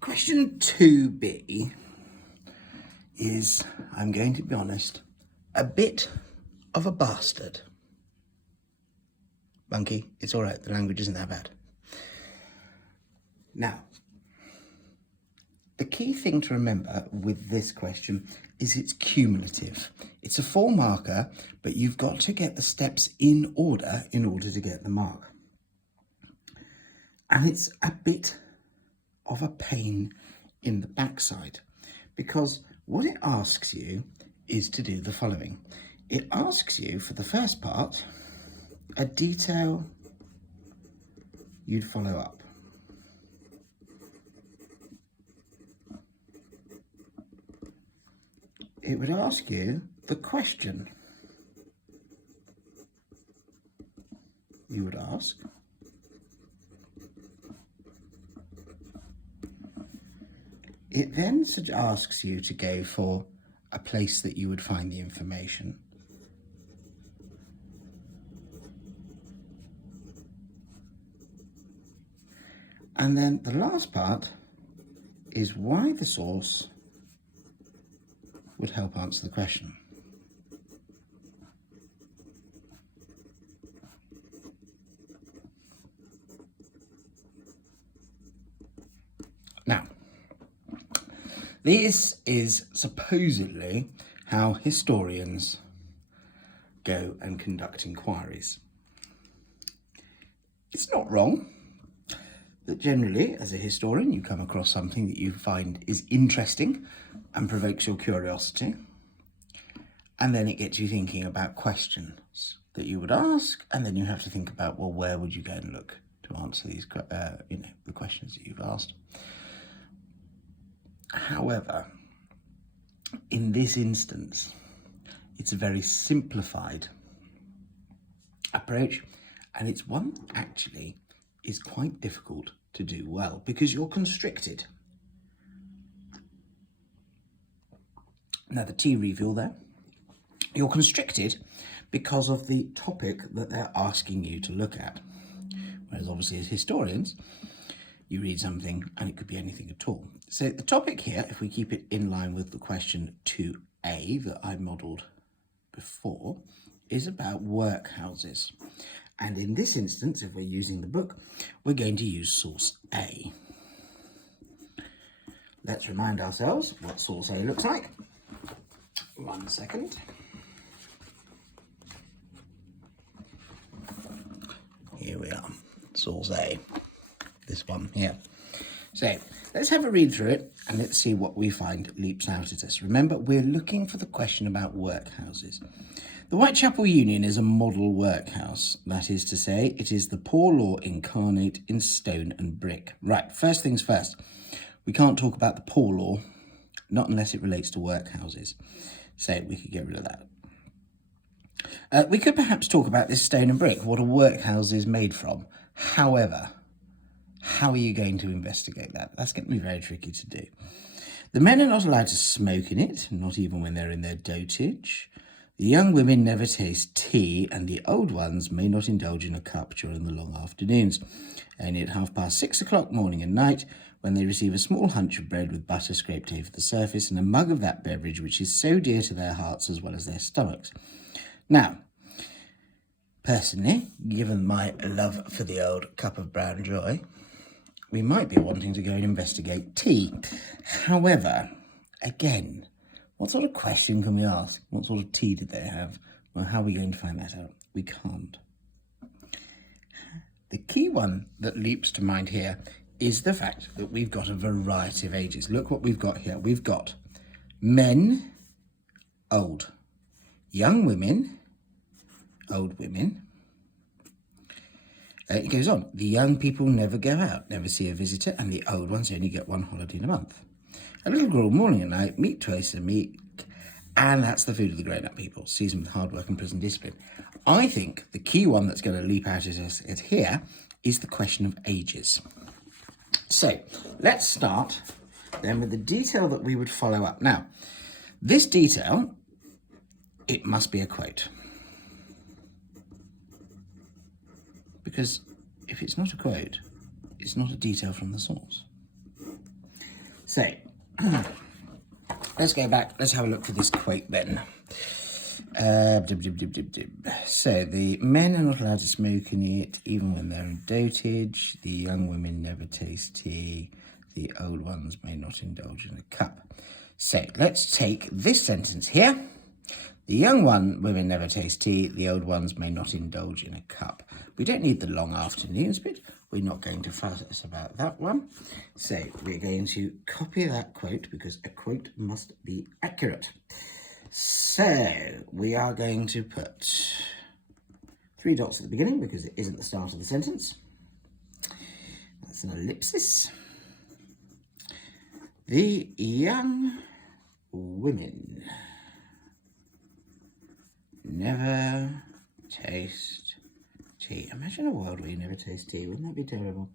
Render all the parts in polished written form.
Question 2b is, I'm going to be honest, a bit of a bastard. Monkey, it's all right, the language isn't that bad. Now, the key thing to remember with this question is it's cumulative. It's a 4 marker, but you've got to get the steps in order to get the mark. And it's a bit of a pain in the backside, because what it asks you is to do the following. It asks you, for the first part, a detail you'd follow up. It would ask you the question you would ask. It then asks you to go for a place that you would find the information. And then the last part is why the source would help answer the question. Now, this is supposedly how historians go and conduct inquiries. It's not wrong that generally, as a historian, you come across something that you find is interesting and provokes your curiosity, and then it gets you thinking about questions that you would ask, and then you have to think about, well, where would you go and look to answer these, the questions that you've asked. However, in this instance, it's a very simplified approach, and it's one that actually is quite difficult to do well because you're constricted. Now, the T reveal there, you're constricted because of the topic that they're asking you to look at. Whereas obviously as historians, you read something and it could be anything at all. So the topic here, if we keep it in line with the question 2a that I modelled before, is about workhouses. And in this instance, if we're using the book, we're going to use source A. Let's remind ourselves what source A looks like. 1 second. Here we are, source A, this one here. So let's have a read through it and let's see what we find leaps out at us. Remember, we're looking for the question about workhouses. The Whitechapel Union is a model workhouse. That is to say, it is the poor law incarnate in stone and brick. Right, first things first. We can't talk about the poor law, not unless it relates to workhouses. So we could get rid of that. We could perhaps talk about this stone and brick, what a workhouse is made from. However, how are you going to investigate that? That's going to be very tricky to do. The men are not allowed to smoke in it, not even when they're in their dotage. The young women never taste tea, and the old ones may not indulge in a cup during the long afternoons. Only at 6:30 morning and night, when they receive a small hunch of bread with butter scraped over the surface and a mug of that beverage which is so dear to their hearts as well as their stomachs. Now, personally, given my love for the old cup of brown joy, we might be wanting to go and investigate tea. However, again, what sort of question can we ask? What sort of tea did they have? Well, how are we going to find that out? We can't. The key one that leaps to mind here is the fact that we've got a variety of ages. Look what we've got here. We've got men, old, young women, old women. It goes on. The young people never go out, never see a visitor, and the old ones only get 1 holiday in a month. A little gruel morning and night, meat twice a week, and that's the food of the grown-up people, seasoned with hard work and prison discipline. I think the key one that's going to leap out at us here is the question of ages. So let's start then with the detail that we would follow up. Now, this detail, it must be a quote. Because if it's not a quote, it's not a detail from the source. So, let's go back. Let's have a look for this quote then. So, the men are not allowed to smoke in it, even when they're in dotage. The young women never taste tea. The old ones may not indulge in a cup. So, let's take this sentence here. The young women never taste tea. The old ones may not indulge in a cup. We don't need the long afternoons bit. We're not going to fuss about that one. So we're going to copy that quote because a quote must be accurate. So we are going to put 3 dots at the beginning because it isn't the start of the sentence. That's an ellipsis. The young women never taste tea. Imagine a world where you never taste tea. Wouldn't that be terrible?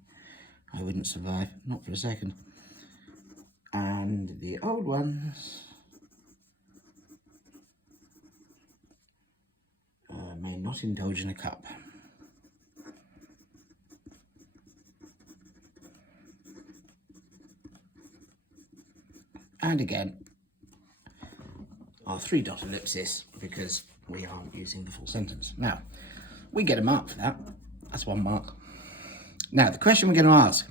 I wouldn't survive, not for a second. And the old ones may not indulge in a cup. And again, our 3-dot ellipsis because we aren't using the full sentence. Now, we get a mark for that. That's 1 mark. Now, the question we're going to ask.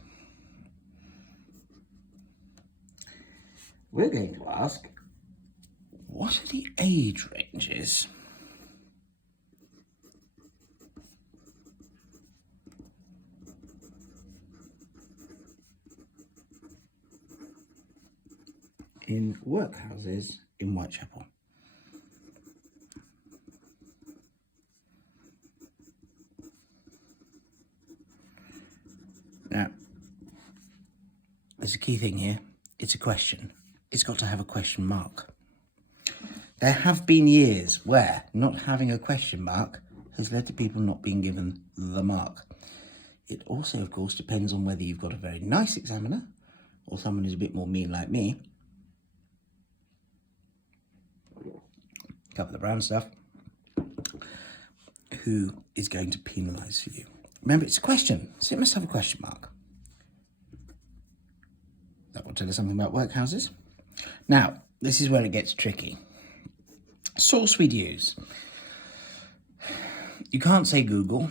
We're going to ask, what are the age ranges in workhouses in Whitechapel? Now, there's a key thing here. It's a question. It's got to have a question mark. There have been years where not having a question mark has led to people not being given the mark. It also, of course, depends on whether you've got a very nice examiner or someone who's a bit more mean like me. Cover the brown stuff. Who is going to penalise you? Remember, it's a question, so it must have a question mark. That will tell us something about workhouses. Now, this is where it gets tricky. Source we'd use. You can't say Google,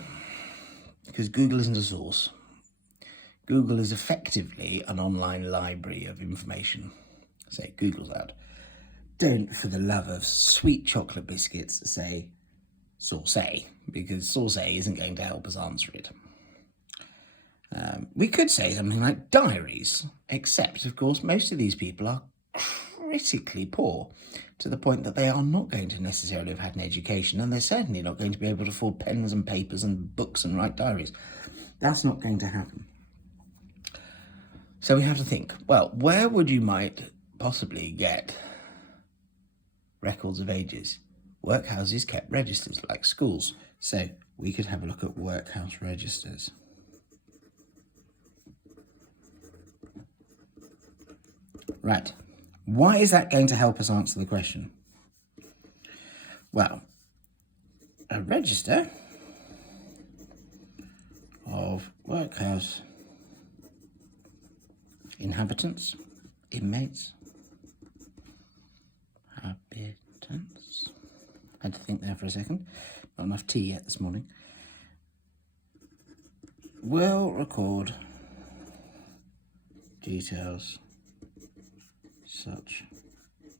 because Google isn't a source. Google is effectively an online library of information. Say, Google's out. Don't, for the love of sweet chocolate biscuits, say source A, because source A isn't going to help us answer it. We could say something like diaries, except, of course, most of these people are critically poor to the point that they are not going to necessarily have had an education, and they're certainly not going to be able to afford pens and papers and books and write diaries. That's not going to happen. So we have to think, well, where would you might possibly get records of ages? Workhouses kept registers like schools, so we could have a look at workhouse registers. Right, why is that going to help us answer the question? Well, a register of workhouse inhabitants, inmates, habitants. Had to think there for a second. Not enough tea yet this morning. Will record details such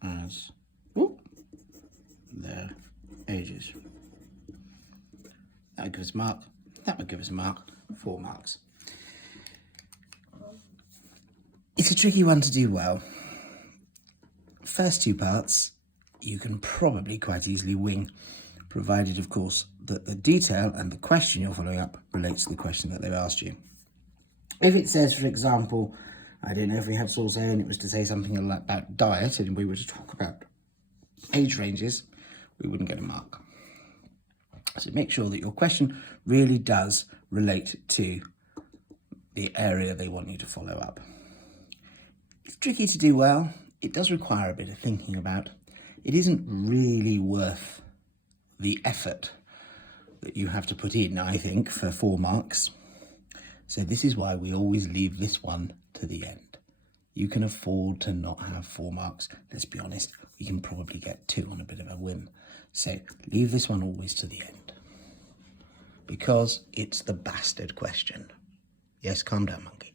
as their ages. That would give us a mark. That would give us a mark. 4 marks. It's a tricky one to do well. First 2 parts you can probably quite easily wing, provided, of course, that the detail and the question you're following up relates to the question that they've asked you. If it says, for example, I don't know if we had source A and it was to say something about diet and we were to talk about age ranges, we wouldn't get a mark. So make sure that your question really does relate to the area they want you to follow up. It's tricky to do well. It does require a bit of thinking about. It isn't really worth the effort that you have to put in, I think, for 4 marks. So this is why we always leave this one to the end. You can afford to not have 4 marks. Let's be honest, we can probably get 2 on a bit of a whim. So leave this one always to the end, because it's the bastard question. Yes, calm down, monkey.